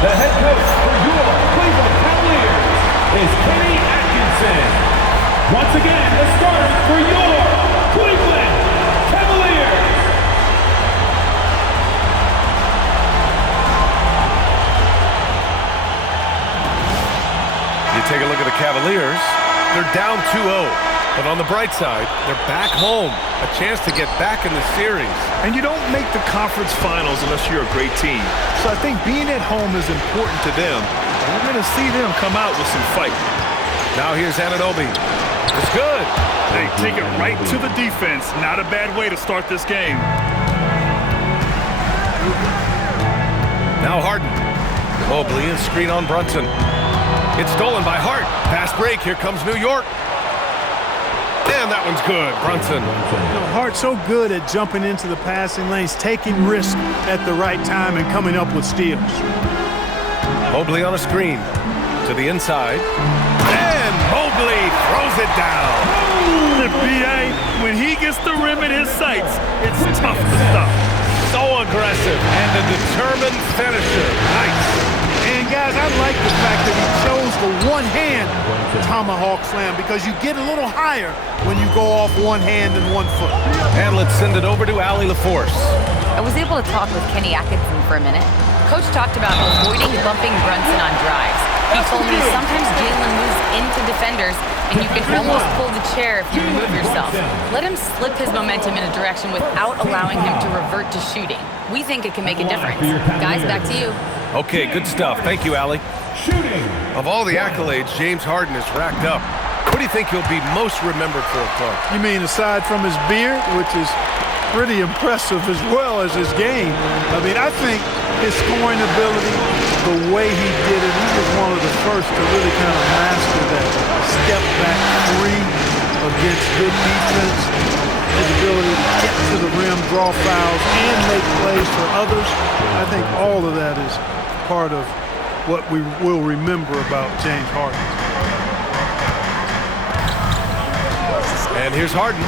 The head coach for your Cleveland Cavaliers is Kenny Atkinson. Once again, the starters for your Cleveland Cavaliers. You take a look at the Cavaliers, they're down 2-0. But on the bright side, they're back home. A chance to get back in the series. And you don't make the conference finals unless you're a great team. So I think being at home is important to them. And we're going to see them come out with some fight. Now here's Anunoby. It's good. They take it right to the defense. Not a bad way to start this game. Now Harden. Mobley, a screen on Brunson. It's stolen by Hart. Fast break. Here comes New York. And that one's good. Brunson. Hart's so good at jumping into the passing lanes, taking risks at the right time, and coming up with steals. Mobley on a screen. To the inside. And Mobley throws it down. The BA, when he gets the rim in his sights, it's tough to stop. So aggressive. And a determined finisher. Nice. And guys, I like the fact that he chose the one-hand tomahawk slam because you get a little higher when you go off one hand and 1 foot. And let's send it over to Allie LaForce. I was able to talk with Kenny Atkinson for a minute. Coach talked about avoiding bumping Brunson on drives. He told me sometimes Jalen moves into defenders and you can almost pull the chair if you remove yourself. Let him slip his momentum in a direction without allowing him to revert to shooting. We think it can make a difference. Guys, back to you. Okay, good stuff. Thank you, Allie. Of all the accolades James Harden has racked up, what do you think he'll be most remembered for, Clark? You mean aside from his beard, which is pretty impressive as well as his game? I mean, I think his scoring ability, the way he did it, he was one of the first to really kind of master that step-back three against good defense. His ability to get to the rim, draw fouls, and make plays for others. I think all of that is part of what we will remember about James Harden. And here's Harden.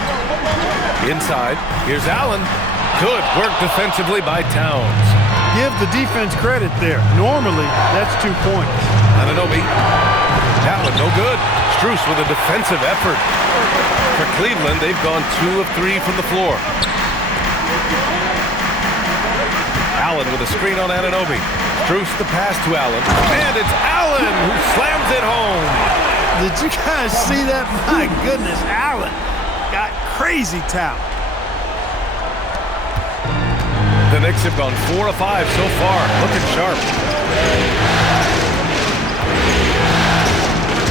Inside. Here's Allen. Good work defensively by Towns. Give the defense credit there. Normally, that's 2 points. Anunoby. That one no good. Strus with a defensive effort. For Cleveland, they've gone 2 of 3 from the floor. Allen with a screen on Anunoby. Strus the pass to Allen. And it's Allen who slams it home. Did you guys see that? My goodness, Allen got crazy talent. The Knicks have gone 4 of 5 so far. Looking sharp.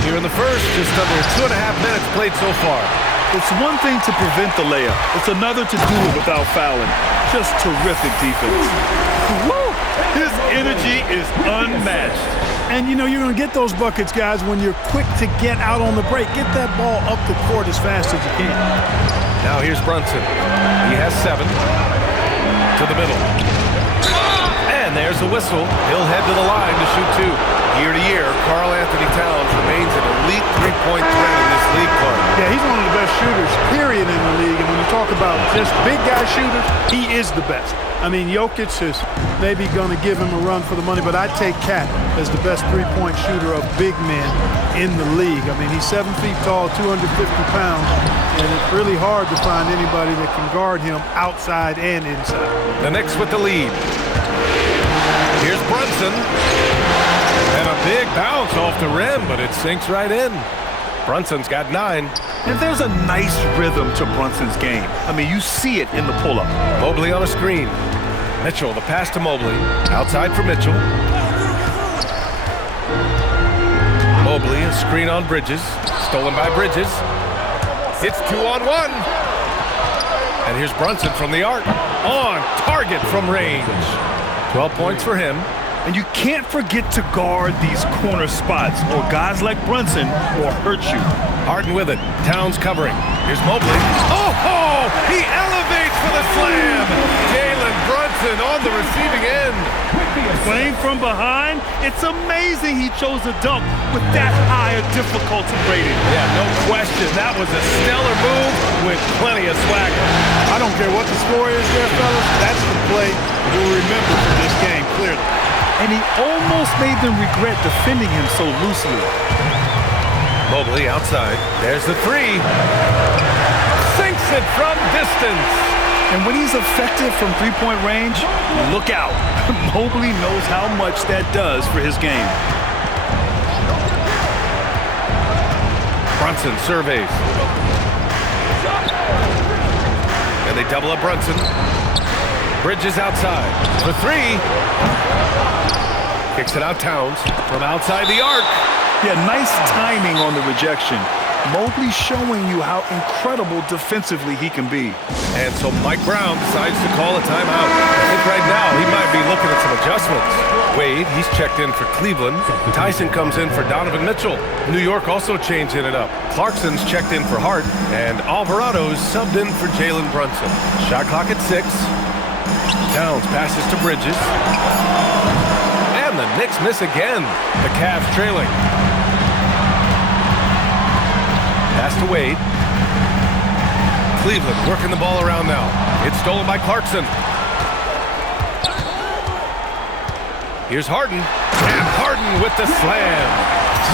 Here in the first, just under 2.5 minutes played so far. It's one thing to prevent the layup. It's another to do it without fouling. Just terrific defense. Woo! His energy is unmatched. And, you know, you're going to get those buckets, guys, when you're quick to get out on the break. Get that ball up the court as fast as you can. Now here's Brunson. He has 7. To the middle. And there's the whistle. He'll head to the line to shoot 2. Year to year, Karl-Anthony Towns remains an elite three-point threat in this league, Clark. Yeah, he's one of the best shooters, period, in the league. And when you talk about just big guy shooters, he is the best. I mean, Jokic is maybe going to give him a run for the money, but I'd take Cat as the best three-point shooter of big men in the league. I mean, he's 7 feet tall, 250 pounds, and it's really hard to find anybody that can guard him outside and inside. The Knicks with the lead. Here's Brunson. And a big bounce off the rim, but it sinks right in. Brunson's got 9. And there's a nice rhythm to Brunson's game. I mean, you see it in the pull-up. Mobley on a screen. Mitchell, the pass to Mobley. Outside for Mitchell. Mobley, a screen on Bridges. Stolen by Bridges. It's 2-on-1. And here's Brunson from the arc. On target from range. 12 points for him. And you can't forget to guard these corner spots, or guys like Brunson will hurt you. Harden with it. Towns covering. Here's Mobley. Oh! He elevates for the slam! Jalen Brunson on the receiving end. Playing from behind, it's amazing he chose a dunk with that higher difficulty rating. Yeah, no question. That was a stellar move with plenty of swagger. I don't care what the score is there, fellas. That's the play we'll remember from this game, clearly. and he almost made them regret defending him so loosely. Mobley outside. There's the three. Sinks it from distance. And when he's effective from three-point range, look out. Mobley knows how much that does for his game. Brunson surveys. And they double up Brunson. Bridges outside for three. Kicks it out Towns from outside the arc. Yeah, nice timing on the rejection. Mobley showing you how incredible defensively he can be. And so Mike Brown decides to call a timeout. I think right now he might be looking at some adjustments. Wade, he's checked in for Cleveland. Tyson comes in for Donovan Mitchell. New York also changing it up. Clarkson's checked in for Hart. And Alvarado's subbed in for Jalen Brunson. Shot clock at 6. Towns passes to Bridges. And the Knicks miss again. The Cavs trailing. Pass to Wade. Cleveland working the ball around now. It's stolen by Clarkson. Here's Harden. And Harden with the slam.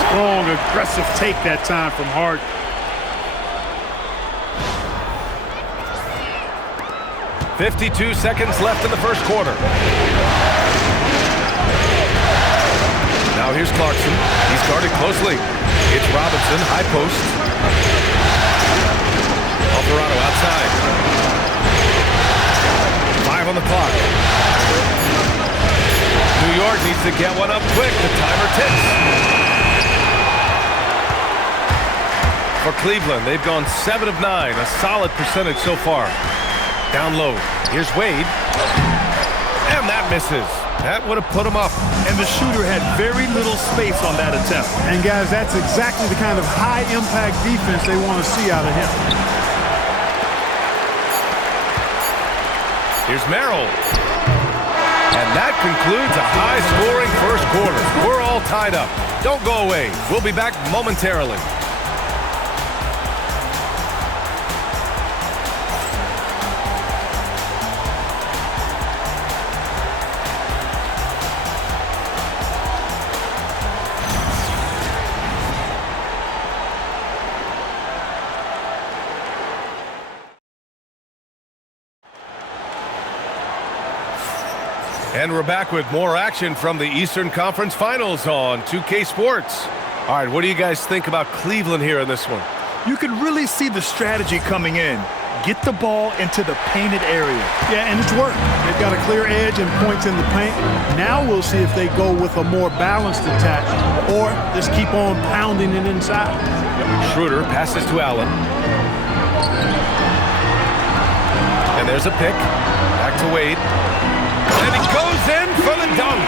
Strong, aggressive take that time from Harden. .52 seconds left in the first quarter. Now here's Clarkson. He's guarded closely. It's Robinson, high post. Alvarado outside. 5 on the clock. New York needs to get one up quick. The timer ticks. For Cleveland, they've gone 7 of 9, a solid percentage so far. Down low. Here's Wade. And that misses. That would have put him up. And the shooter had very little space on that attempt. And guys, that's exactly the kind of high-impact defense they want to see out of him. Here's Merrill. And that concludes a high-scoring first quarter. We're all tied up. Don't go away. We'll be back momentarily. And we're back with more action from the Eastern Conference Finals on 2K Sports. All right, what do you guys think about Cleveland here in this one? You can really see the strategy coming in. Get the ball into the painted area. Yeah, and it's worked. They've got a clear edge and points in the paint. Now we'll see if they go with a more balanced attack or just keep on pounding it inside. Schroeder passes to Allen. And there's a pick. Back to Wade. And he goes in for the dunk.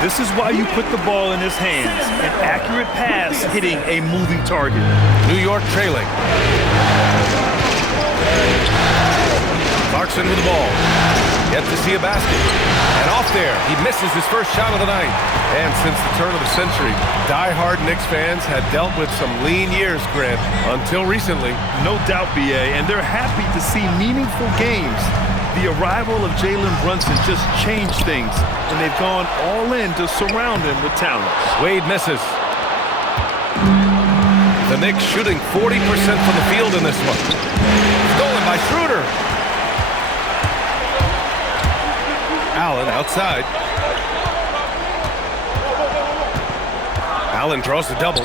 This is why you put the ball in his hands. An accurate pass hitting a moving target. New York trailing. Clarkson with the ball. Yet to see a basket. And off there, he misses his first shot of the night. And since the turn of the century, die-hard Knicks fans had dealt with some lean years, Grant, until recently. No doubt, B.A., and they're happy to see meaningful games. The arrival of Jalen Brunson just changed things, and they've gone all in to surround him with talent. Wade misses. The Knicks shooting 40% from the field in this one. Stolen by Schroeder. Allen outside. Allen draws the double.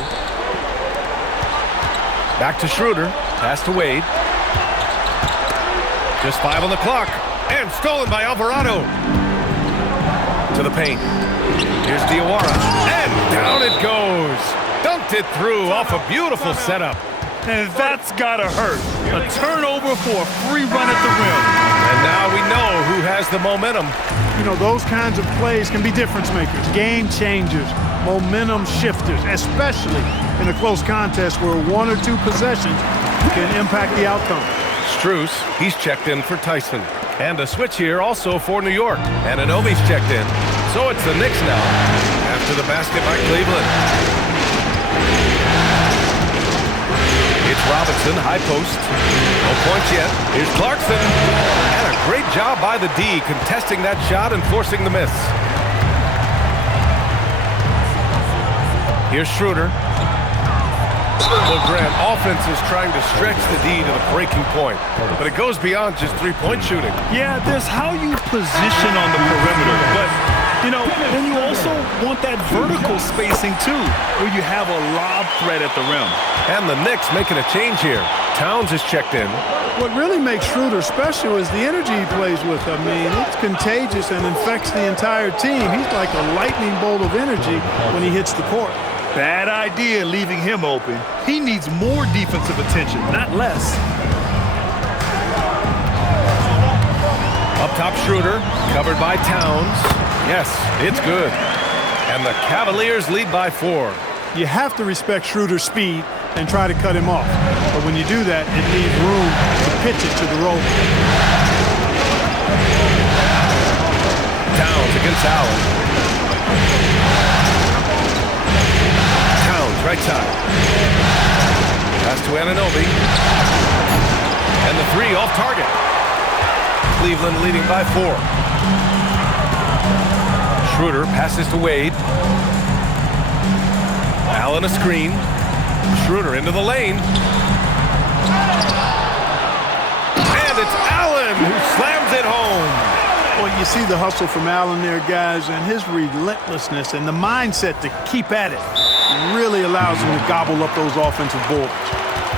Back to Schroeder. Pass to Wade. Just 5 on the clock. And stolen by Alvarado. To the paint. Here's Diawara. And down it goes. Dunked it through off a beautiful setup. And that's gotta hurt. A turnover for a free run at the rim. And now we know who has the momentum. You know, those kinds of plays can be difference makers, game changers, momentum shifters, especially in a close contest where 1 or 2 possessions can impact the outcome. Strus, he's checked in for Tyson. And a switch here also for New York. And Anunoby's checked in. So it's the Knicks now after the basket by Cleveland. It's Robinson, high post. No points yet. Here's Clarkson. And a great job by the D contesting that shot and forcing the miss. Here's Schroeder. Well, Grant, offense is trying to stretch the D to the breaking point, but it goes beyond just three-point shooting. Yeah, there's how you position on the perimeter, but, you know, then you also want that vertical spacing, too, where you have a lob threat at the rim. And the Knicks making a change here. Towns is checked in. What really makes Schroeder special is the energy he plays with. I mean, it's contagious and infects the entire team. He's like a lightning bolt of energy when he hits the court. Bad idea leaving him open. He needs more defensive attention, not less. Up top, Schroeder, covered by Towns. Yes, it's good. And the Cavaliers lead by 4. You have to respect Schroeder's speed and try to cut him off. But when you do that, it leaves room to pitch it to the rover. Towns against Allen. Towns, right side. Pass to Anunoby. And the 3 off target. Cleveland leading by 4. Schroeder passes to Wade. Allen a screen. Schroeder into the lane. And it's Allen who slams it home. Well, you see the hustle from Allen there, guys, and his relentlessness and the mindset to keep at it really allows him to gobble up those offensive boards.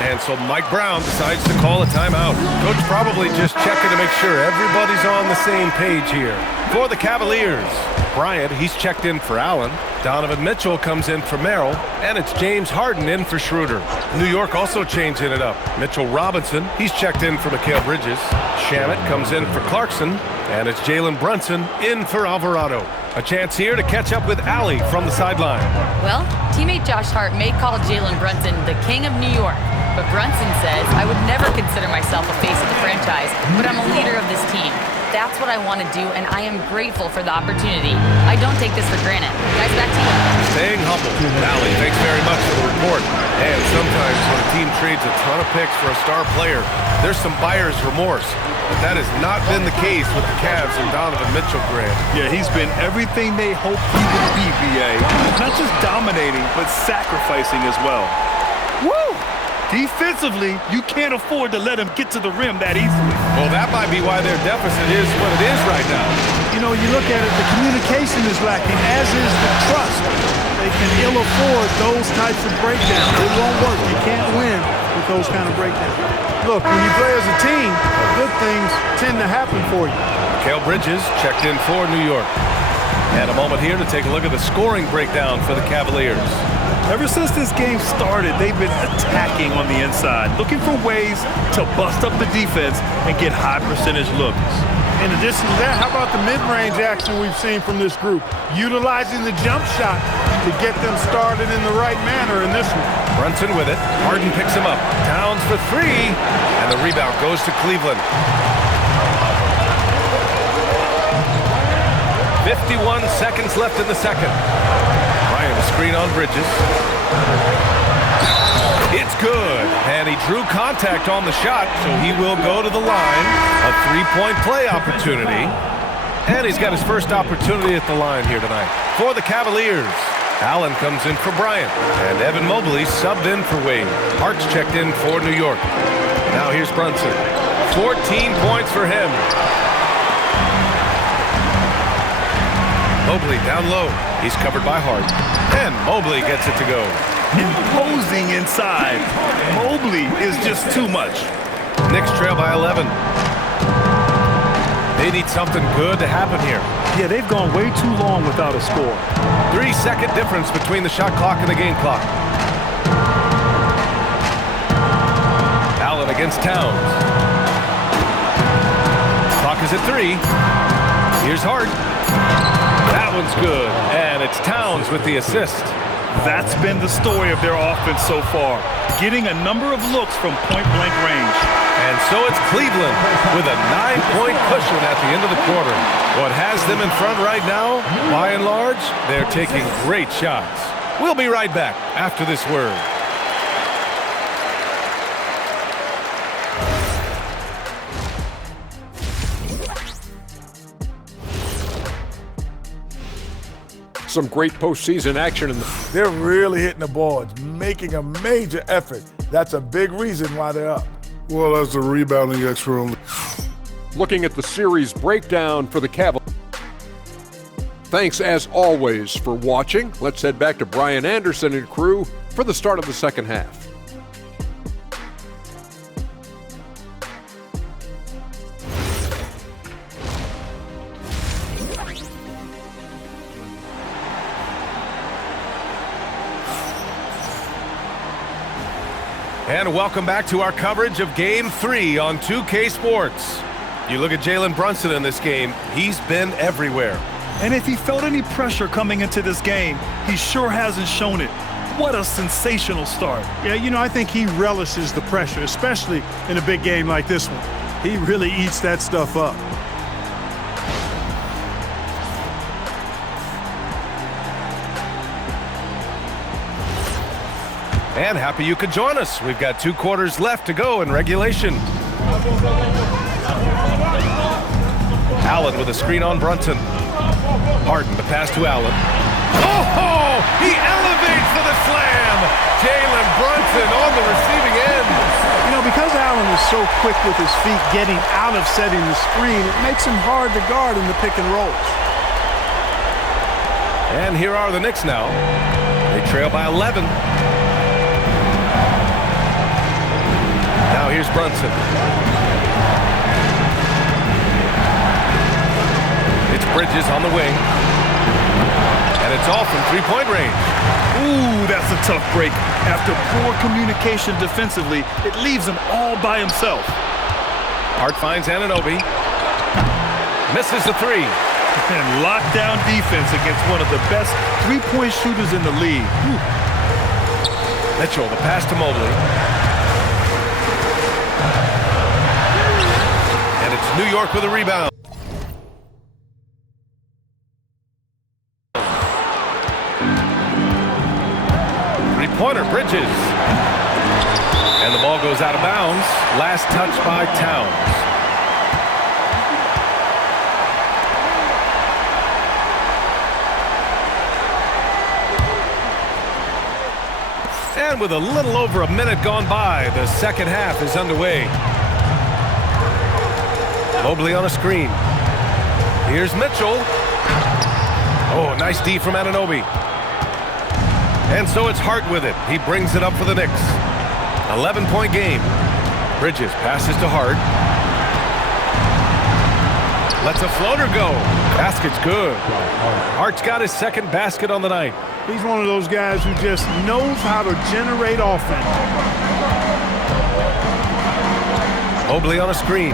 And so Mike Brown decides to call a timeout. Coach probably just checking to make sure everybody's on the same page here. For the Cavaliers, Bryant, he's checked in for Allen. Donovan Mitchell comes in for Merrill. And it's James Harden in for Schroeder. New York also changing it up. Mitchell Robinson, he's checked in for Mikal Bridges. Shamet comes in for Clarkson. And it's Jalen Brunson in for Alvarado. A chance here to catch up with Allie from the sideline. Well, teammate Josh Hart may call Jalen Brunson the king of New York, but Brunson says, I would never consider myself a face of the franchise, but I'm a leader of this team. That's what I want to do, and I am grateful for the opportunity. I don't take this for granted. Guys, back to you. Staying humble. Allie, thanks very much for the report. And sometimes when a team trades a ton of picks for a star player, there's some buyer's remorse. But that has not been the case with the Cavs and Donovan Mitchell, Grant. Yeah, he's been everything they hoped he would be, B.A. Not just dominating, but sacrificing as well. Woo! Defensively, you can't afford to let him get to the rim that easily. Well, that might be why their deficit is what it is right now. You know, you look at it, the communication is lacking, as is the trust. They can ill afford those types of breakdowns. It won't work. You can't win with those kind of breakdowns. Look, when you play as a team, good things tend to happen for you. Mikal Bridges checked in for New York. And a moment here to take a look at the scoring breakdown for the Cavaliers. Ever since this game started, they've been attacking on the inside, looking for ways to bust up the defense and get high percentage looks. In addition to that, how about the mid-range action we've seen from this group? Utilizing the jump shot to get them started in the right manner in this one. Brunson with it. Harden picks him up. Towns for 3. And the rebound goes to Cleveland. 51 seconds left in the second. Bryant, a screen on Bridges. It's good. And he drew contact on the shot, so he will go to the line. A 3-point play opportunity. And he's got his first opportunity at the line here tonight. For the Cavaliers, Allen comes in for Bryant. And Evan Mobley subbed in for Wade. Hart's checked in for New York. Now here's Brunson. 14 points for him. Mobley down low. He's covered by Hart. And Mobley gets it to go. Imposing inside. Mobley is just too much. Knicks trail by 11. They need something good to happen here. Yeah, they've gone way too long without a score. 3-second difference between the shot clock and the game clock. Allen against Towns. Clock is at 3. Here's Hart. That one's good, and it's Towns with the assist. That's been the story of their offense so far, getting a number of looks from point-blank range. And so it's Cleveland with a 9-point cushion at the end of the quarter. What has them in front right now, by and large, they're taking great shots. We'll be right back after this word. some great postseason action in the... They're really hitting the boards, making a major effort. That's a big reason why they're up. Well, that's the rebounding extra. Looking at the series breakdown for the Cavaliers. Thanks as always for watching. Let's head back to Brian Anderson and crew for the start of the second half. And welcome back to our coverage of Game 3 on 2K Sports. You look at Jalen Brunson in this game, he's been everywhere. And if he felt any pressure coming into this game, he sure hasn't shown it. What a sensational start. Yeah, you know, I think he relishes the pressure, especially in a big game like this one. He really eats that stuff up. And happy you could join us. We've got 2 quarters left to go in regulation. Allen with a screen on Brunson. Harden, the pass to Allen. Oh, he elevates to the slam. Jalen Brunson on the receiving end. You know, because Allen is so quick with his feet getting out of setting the screen, it makes him hard to guard in the pick and rolls. And here are the Knicks now. They trail by 11. Now here's Brunson. It's Bridges on the wing. And it's all from three-point range. Ooh, that's a tough break. After poor communication defensively, it leaves him all by himself. Hart finds Anunoby. Misses the three. And lockdown defense against one of the best three-point shooters in the league. Ooh. Mitchell, the pass to Mobley. And it's New York with a rebound. Three-pointer, Bridges. And the ball goes out of bounds. Last touch by Towns. And with a little over a minute gone by, the second half is underway. Mobley on a screen. Here's Mitchell. Oh, nice D from Anunoby. And so it's Hart with it. He brings it up for the Knicks. 11-point game. Bridges passes to Hart. Lets a floater go. Basket's good. Hart's got his second basket on the night. He's one of those guys who just knows how to generate offense. Mobley on a screen.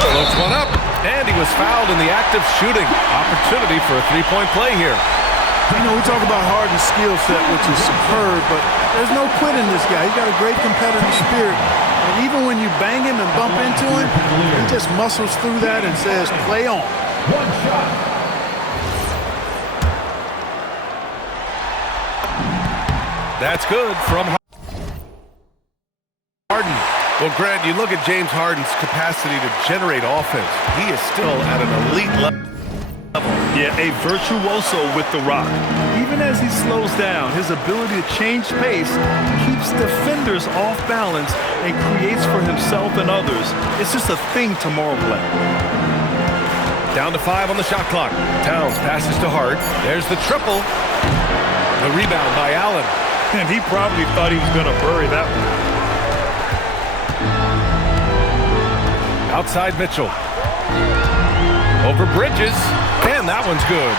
Floats one up, and he was fouled in the act of shooting. Opportunity for a three-point play here. You know, we talk about Harden's skill set, which is superb, but there's no quit in this guy. He's got a great competitive spirit. And even when you bang him and bump into him, he just muscles through that and says, play on. One shot. That's good from Harden. Well, Grant, you look at James Harden's capacity to generate offense. He is still at an elite level. Yeah, a virtuoso with the rock. Even as he slows down, his ability to change pace keeps defenders off balance and creates for himself and others. It's just a thing tomorrow play. Down to 5 on the shot clock. Towns passes to Hart. There's the triple. The rebound by Allen. And he probably thought he was going to bury that one. Outside Mitchell. Over Bridges. And that one's good.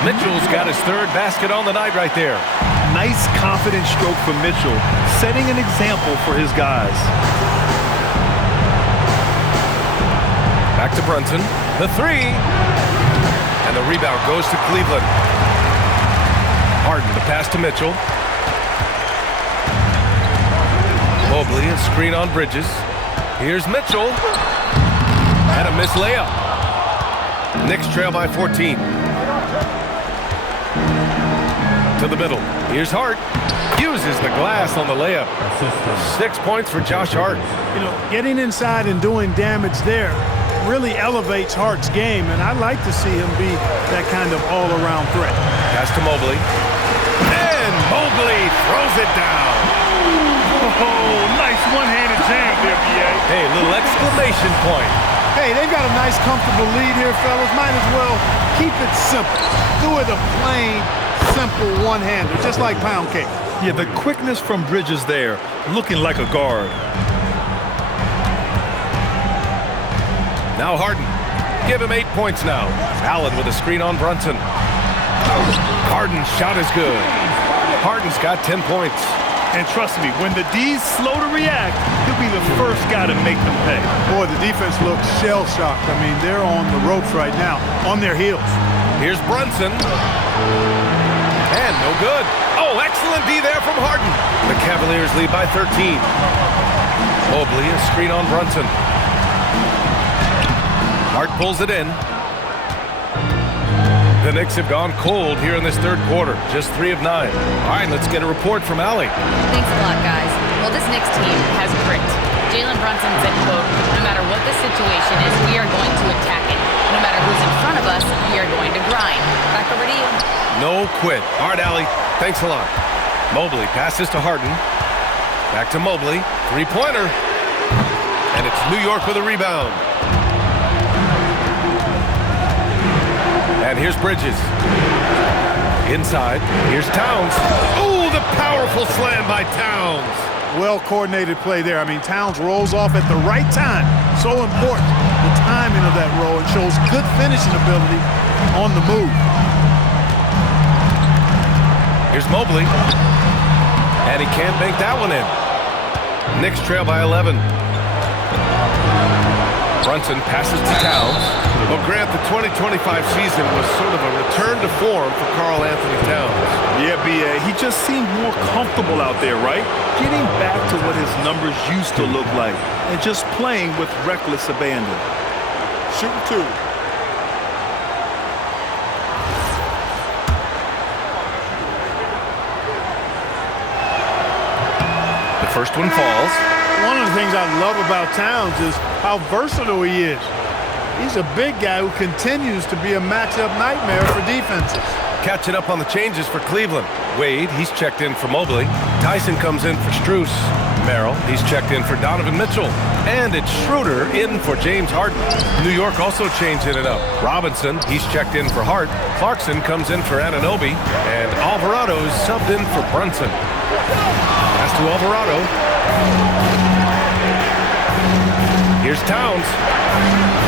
Mitchell's got his third basket on the night right there. Nice confident stroke from Mitchell, setting an example for his guys. Back to Brunson. The three. And the rebound goes to Cleveland. Harden, the pass to Mitchell. Mobley, a screen on Bridges. Here's Mitchell. And a missed layup. Knicks trail by 14. To the middle. Here's Hart. Uses the glass on the layup. 6 points for Josh Hart. You know, getting inside and doing damage there really elevates Hart's game, and I like to see him be that kind of all-around threat. Pass to Mobley. And Mobley throws it down. Oh, nice one-handed jam there, B.A. Hey, little exclamation point. Hey, they've got a nice, comfortable lead here, fellas. Might as well keep it simple. Do it a plain, simple one-hander, just like pound cake. Yeah, the quickness from Bridges there, looking like a guard. Now Harden. Give him 8 points now. Allen with a screen on Brunson. Harden's shot is good. Harden's got 10 points. And trust me, when the D's slow to react, he'll be the first guy to make them pay. Boy, the defense looks shell-shocked. I mean, they're on the ropes right now, on their heels. Here's Brunson. And no good. Oh, excellent D there from Harden. The Cavaliers lead by 13. Mobley, a screen on Brunson. Hart pulls it in. The Knicks have gone cold here in this third quarter. Just 3 of 9. All right, let's get a report from Allie. Thanks a lot, guys. Well, this Knicks team has grit. Jalen Brunson said, quote, no matter what the situation is, we are going to attack it. No matter who's in front of us, we are going to grind. Back over to you. No quit. All right, Allie. Thanks a lot. Mobley passes to Harden. Back to Mobley. Three-pointer. And it's New York with a rebound. And here's Bridges. Inside. Here's Towns. Oh, the powerful slam by Towns. Well-coordinated play there. I mean, Towns rolls off at the right time. So important, the timing of that roll. It shows good finishing ability on the move. Here's Mobley. And he can't bank that one in. Knicks trail by 11. Brunson passes to Towns. Well, Grant, the 2025 season was sort of a return to form for Karl Anthony Towns. Yeah, B.A., he just seemed more comfortable out there, right? Getting back to what his numbers used to look like and just playing with reckless abandon. Shooting 2. The first one falls. One of the things I love about Towns is how versatile he is. He's a big guy who continues to be a matchup nightmare for defenses. Catching up on the changes for Cleveland. Wade, he's checked in for Mobley. Tyson comes in for Strus. Merrill, he's checked in for Donovan Mitchell. And it's Schroeder in for James Harden. New York also changing it up. Robinson, he's checked in for Hart. Clarkson comes in for Anunoby. And Alvarado is subbed in for Brunson. Pass to Alvarado. Here's Towns.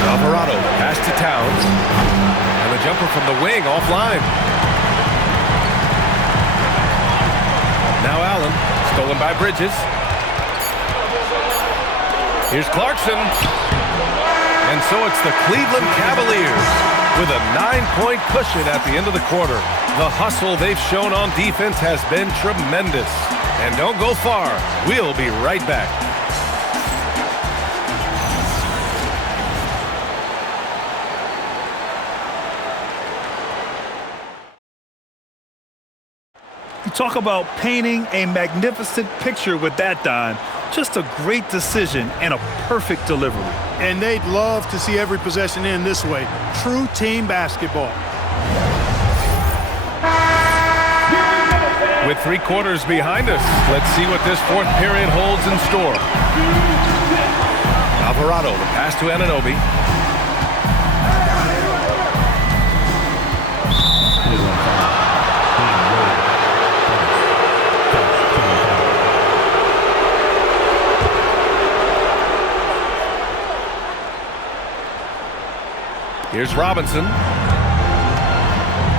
Alvarado, pass to Towns. And the jumper from the wing offline. Now Allen, stolen by Bridges. Here's Clarkson. And so it's the Cleveland Cavaliers with a 9-point cushion at the end of the quarter. The hustle they've shown on defense has been tremendous. And don't go far. We'll be right back. Talk about painting a magnificent picture with that dime. Just a great decision and a perfect delivery. And they'd love to see every possession end this way. True team basketball. With 3 quarters behind us, let's see what this fourth period holds in store. Alvarado, the pass to Anunoby. Here's Robinson.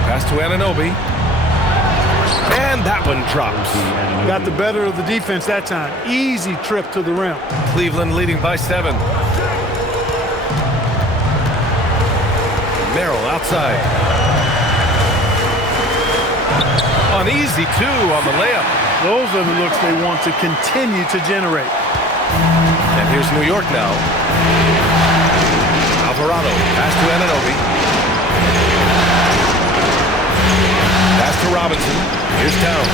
Pass to Anunoby. And that one drops. Got the better of the defense that time. Easy trip to the rim. Cleveland leading by 7. Merrill outside. An easy 2 on the layup. Those are the looks they want to continue to generate. And here's New York now. Alvarado, pass to Anunoby. Pass pass to Robinson. Here's Towns.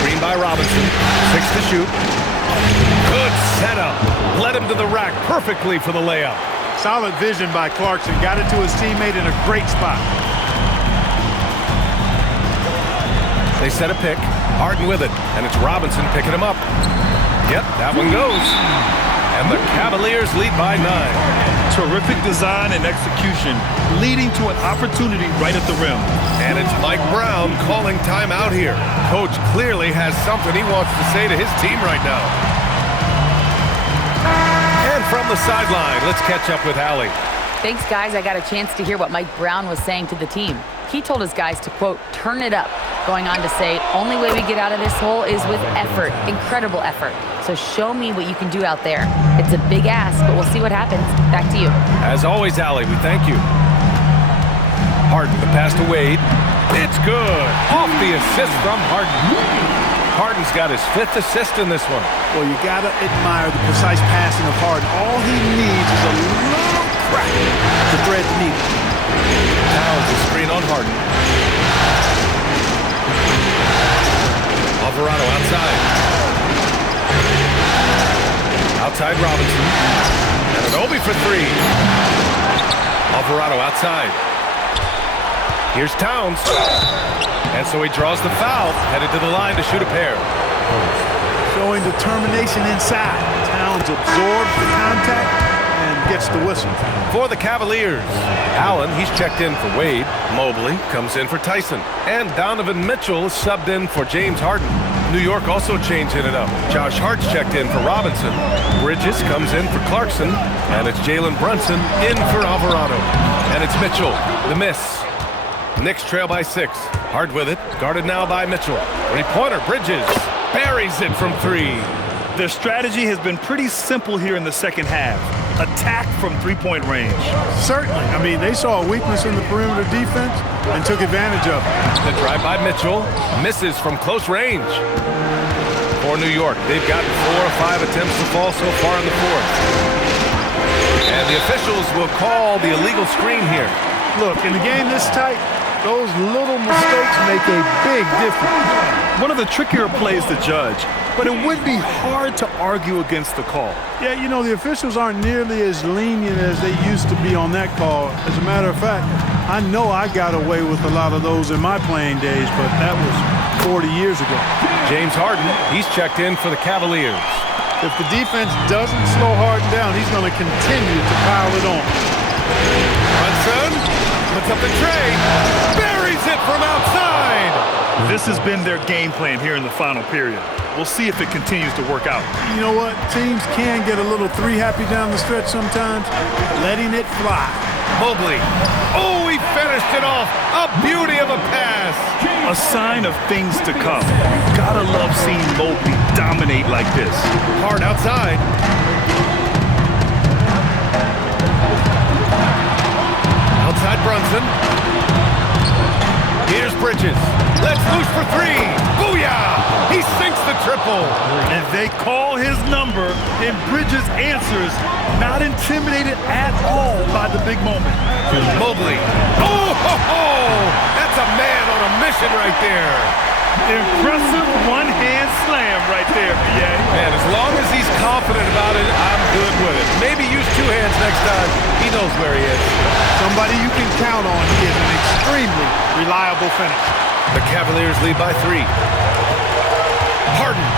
Screen by Robinson. 6 to shoot. Good setup. Led him to the rack perfectly for the layup. Solid vision by Clarkson. Got it to his teammate in a great spot. They set a pick. Harden with it. And it's Robinson picking him up. Yep, that one goes. And the Cavaliers lead by 9. Terrific design and execution, leading to an opportunity right at the rim. And it's Mike Brown calling timeout here. Coach clearly has something he wants to say to his team right now. And from the sideline, let's catch up with Allie. Thanks, guys. I got a chance to hear what Mike Brown was saying to the team. He told his guys to, quote, turn it up, going on to say, only way we get out of this hole is with effort, incredible effort. So show me what you can do out there. It's a big ask, but we'll see what happens. Back to you. As always, Allie, we thank you. Harden, the pass to Wade. It's good. Off the assist from Harden. Harden's got his 5th assist in this one. Well, you got to admire the precise passing of Harden. All he needs is a little crack to thread the needle. Towns the screen on Harden. Alvarado outside. Outside Robinson. And an Obi for 3. Alvarado outside. Here's Towns. And so he draws the foul, headed to the line to shoot a pair. Showing determination inside. Towns absorbs the contact and gets the whistle. For the Cavaliers, Allen, he's checked in for Wade. Mobley comes in for Tyson. And Donovan Mitchell is subbed in for James Harden. New York also changing it up. Josh Hart's checked in for Robinson. Bridges comes in for Clarkson. And it's Jalen Brunson in for Alvarado. And it's Mitchell, the miss. Knicks trail by 6. Hard with it. Guarded now by Mitchell. 3-pointer, Bridges. Buries it from 3. Their strategy has been pretty simple here in the second half. Attack from 3-point range. Certainly. I mean, they saw a weakness in the perimeter defense and took advantage of it. The drive by Mitchell. Misses from close range. For New York, they've gotten 4 or 5 attempts to fall so far in the 4th. And the officials will call the illegal screen here. Look, in a game this tight, those little mistakes make a big difference. One of the trickier plays to judge, but it would be hard to argue against the call. Yeah, you know, the officials aren't nearly as lenient as they used to be on that call. As a matter of fact, I know I got away with a lot of those in my playing days, but that was 40 years ago. James Harden, he's checked in for the Cavaliers. If the defense doesn't slow Harden down, he's going to continue to pile it on. Brunson puts up the tray, buries it from outside. This has been their game plan here in the final period. We'll see if it continues to work out. You know what? Teams can get a little 3-happy down the stretch sometimes, letting it fly. Mobley. Oh, he finished it off. A beauty of a pass. A sign of things to come. Gotta love seeing Mobley dominate like this. Hard outside. Outside Brunson. Here's Bridges. Let's loose for 3. Booyah! He sinks the triple. And they call his number, and Bridges answers, not intimidated at all by the big moment. Mobley. Oh, ho, ho! That's a man on a mission right there. Impressive one-hand slam right there, PA. Man, as long as he's confident about it, I'm good with it. Maybe use 2 hands next time. He knows where he is. Somebody you can count on. He is an extremely reliable finish. The Cavaliers lead by 3. Harden.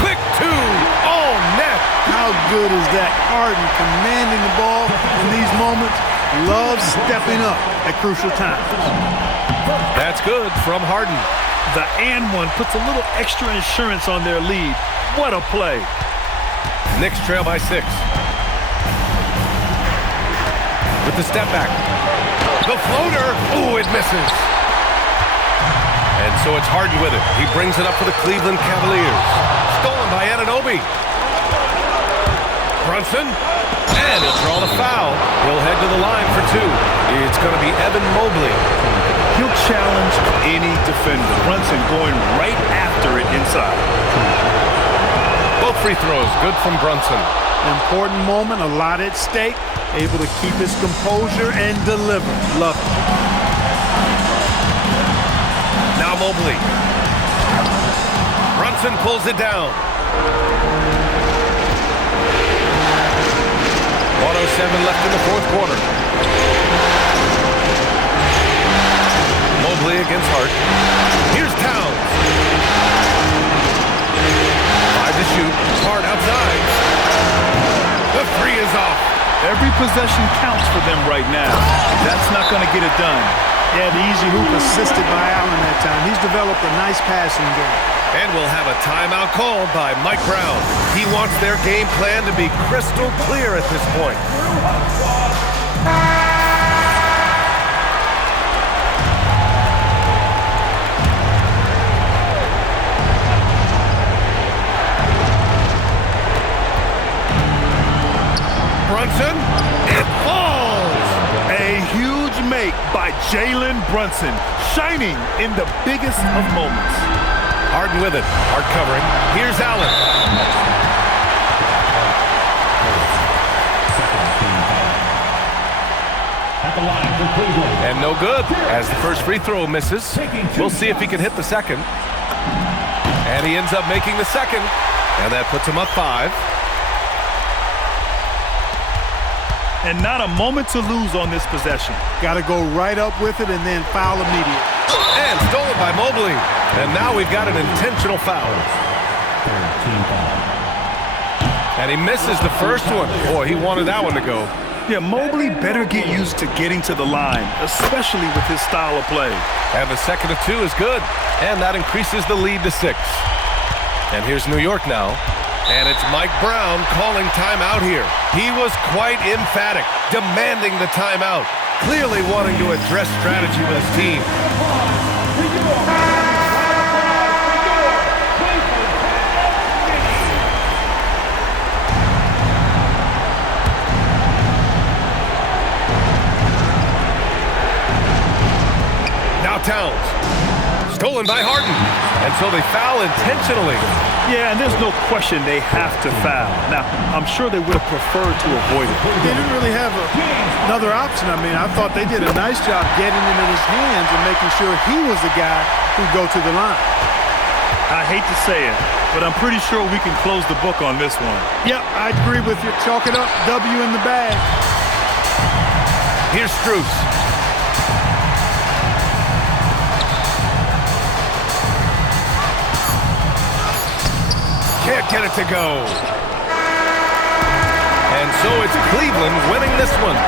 Quick 2. All net. How good is that? Harden commanding the ball in these moments. Loves stepping up at crucial times. That's good from Harden. The and one puts a little extra insurance on their lead. What a play. Knicks trail by 6. With the step back. The floater. Ooh, it misses. And so it's Harden with it. He brings it up for the Cleveland Cavaliers. Stolen by Anunoby. Brunson. And he'll draw the foul. He'll head to the line for 2. It's going to be Evan Mobley. He'll challenge any defender. Brunson going right after it inside. Both free throws, good from Brunson. Important moment, a lot at stake. Able to keep his composure and deliver. Love it. Now Mobley. Brunson pulls it down. 1:07 left in the fourth quarter. Mobley against Hart. Here's Towns. 5 to shoot. Hart outside. The three is off. Every possession counts for them right now. That's not going to get it done. Yeah, the easy hoop assisted by Allen that time. He's developed a nice passing game. And we'll have a timeout called by Mike Brown. He wants their game plan to be crystal clear at this point. Brunson, it falls! A huge make by Jalen Brunson, shining in the biggest of moments. Harden with it. Hart covering. Here's Allen. And no good as the first free throw misses. We'll see if he can hit the second. And he ends up making the second. And that puts him up 5. And not a moment to lose on this possession. Got to go right up with it and then foul immediately. And stolen by Mobley. And now we've got an intentional foul. And he misses the first one. Boy, he wanted that one to go. Yeah, Mobley better get used to getting to the line, especially with his style of play. And the second of 2 is good. And that increases the lead to 6. And here's New York now. And it's Mike Brown calling timeout here. He was quite emphatic, demanding the timeout, clearly wanting to address strategy with his team. Now Towns. Stolen by Harden. And so they foul intentionally. Yeah, and there's no question they have to foul. Now, I'm sure they would have preferred to avoid it. They didn't really have another option. I mean, I thought they did a nice job getting it in his hands and making sure he was the guy who'd go to the line. I hate to say it, but I'm pretty sure we can close the book on this one. Yep, I agree with you. Chalk it up. W in the bag. Here's Strus. Can't get it to go. And so it's Cleveland winning this one.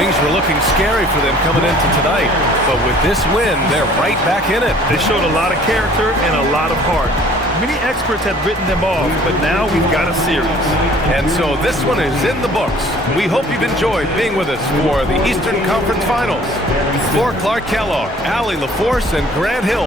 Things were looking scary for them coming into tonight. But with this win, they're right back in it. They showed a lot of character and a lot of heart. Many experts had written them off, but now we've got a series. And so this one is in the books. We hope you've enjoyed being with us for the Eastern Conference Finals. For Clark Kellogg, Allie LaForce, and Grant Hill.